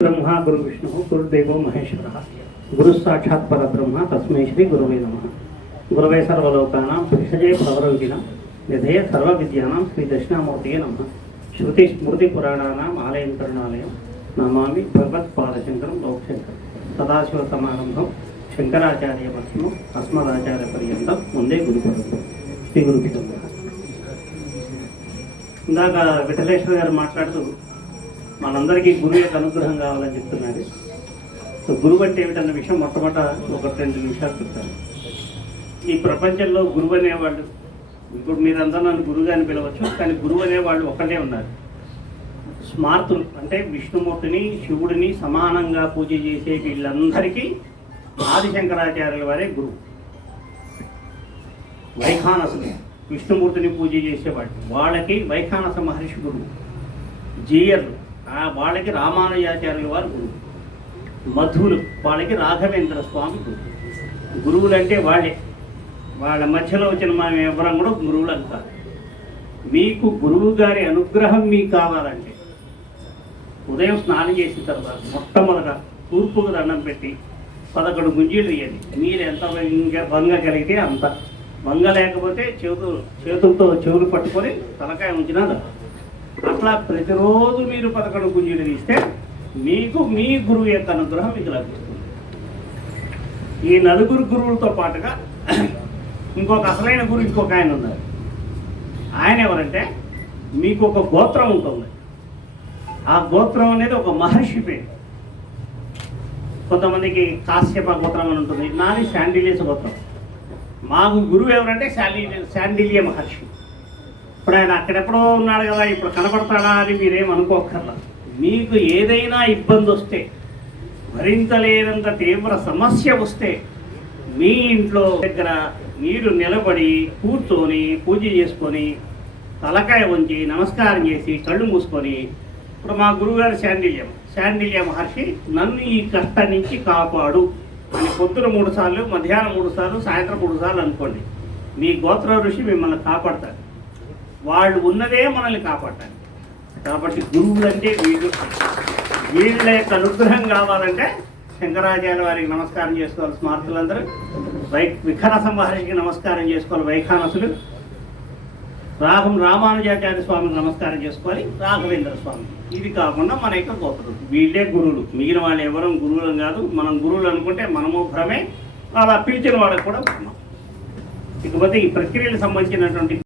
బ్రహ్మ గురు విష్ణు గురుదేవో మహేశ్వర గురు సాక్షాత్ పరబ్రహ్మ తస్మై శ్రీ గురువే నమ గురవే సర్వలోకానాం భిషజే భవరోగిణ నిధయ సర్వ విద్యానాం శ్రీ దక్షిణామూర్తియే నమ శృతి స్మృతి పురాణానాం ఆలయం కరుణాలయం నమామి భగవత్ పాదశంకరం లోకశంకరం సదాశివ సమారంభం శంకరాచార్య మధ్యమం అస్మదాచార్య పర్యంతం ముందే గురు పరంపర శ్రీ గురు ఇందాక విఠలేశ్వర గారు మాట్లాడుతూ మనందరికీ గురువు యొక్క అనుగ్రహం కావాలని చెప్తున్నారు. సో గురువు అంటే ఏమిటన్న విషయం మొట్టమొదట ఒక రెండు నిమిషాలు చెప్తాను. ఈ ప్రపంచంలో గురువు అనేవాళ్ళు ఇప్పుడు మీరంతా నన్ను గురువుగా అని పిలవచ్చు కానీ గురువు అనేవాళ్ళు ఒకటే ఉన్నారు. స్మార్తులు అంటే విష్ణుమూర్తిని శివుడిని సమానంగా పూజ చేసే వీళ్ళందరికీ ఆదిశంకరాచార్యుల వారే గురువు. వైఖానసుని విష్ణుమూర్తిని పూజ చేసేవాళ్ళు. వాళ్ళకి వైఖానస మహర్షి గురువు. జీయర్లు. వాళ్ళకి రామానుజాచార్యుల వారు గురువు. మధువులు వాళ్ళకి రాఘవేంద్ర స్వామి గురువు. గురువులు అంటే వాళ్ళే. వాళ్ళ మధ్యలో వచ్చిన మనం ఎవరం కూడా గురువులు అంటారు మీకు గురువు గారి అనుగ్రహం మీకు కావాలంటే ఉదయం స్నానం చేసిన తర్వాత మొట్టమొదట తూర్పుకు దండం పెట్టి పదకొండు గుంజీలు తీయండి. మీరు ఎంత ఇంకా భంగ కలిగితే అంత. భంగ లేకపోతే చేతులు చేతులతో చెవులు పట్టుకొని తలకాయ ఉంచినా చాలు. అట్లా ప్రతిరోజు మీరు పదకొండు గుంజీలు తీస్తే మీకు మీ గురువు యొక్క అనుగ్రహం మీకు లభిస్తుంది. ఈ నలుగురు గురువులతో పాటుగా ఇంకొక అసలైన గురువు ఇంకొక ఆయన ఉన్నారు. ఆయన ఎవరంటే మీకు ఒక గోత్రం ఉంటుంది. ఆ గోత్రం అనేది ఒక మహర్షి పేరు. కొంతమందికి కాశ్యప గోత్రం అని ఉంటుంది. నాది శాండిలియస్ గోత్రం. మాకు గురువు ఎవరంటే శాండిలియ శాండిలియ మహర్షి. ఇప్పుడు ఆయన అక్కడెప్పుడో ఉన్నాడు కదా ఇప్పుడు కనపడతాడా అని మీరేం అనుకోకర్లా మీకు ఏదైనా ఇబ్బంది వస్తే భరించలేనంత తీవ్ర సమస్య వస్తే మీ ఇంట్లో దగ్గర మీరు నిలబడి కూర్చొని పూజ చేసుకొని తలకాయ వంచి నమస్కారం చేసి కళ్ళు మూసుకొని ఇప్పుడు మా గురువుగారు శాండిల్యం శాండిల్య మహర్షి నన్ను ఈ కష్టం నుంచి కాపాడు. అని పొద్దున మూడు సార్లు మధ్యాహ్నం మూడు సార్లు సాయంత్రం మూడు సార్లు అనుకోండి. మీ గోత్ర ఋషి మిమ్మల్ని కాపాడతాడు. వాళ్ళు ఉన్నదే మనల్ని కాపాడటానికి. కాబట్టి గురువులు అంటే వీళ్ళు. వీళ్ళ యొక్క అనుగ్రహం కావాలంటే శంకరాచార్య వారికి నమస్కారం చేసుకోవాలి స్మార్తులందరూ. వై విఖానస మహర్షికి నమస్కారం చేసుకోవాలి వైఖానసులు. రాఘం రామానుజాచార్య స్వామికి నమస్కారం చేసుకోవాలి రాఘవేంద్ర స్వామి. ఇది కాకుండా మన యొక్క గోత్రులు వీళ్ళే గురువులు. మిగిలిన వాళ్ళు ఎవరు గురువులం కాదు. మనం గురువులు అనుకుంటే మనము భ్రమే. అలా పిలిచిన వాళ్ళకు కూడా భ్రమ. ఇకపోతే ఈ ప్రక్రియలకు సంబంధించినటువంటి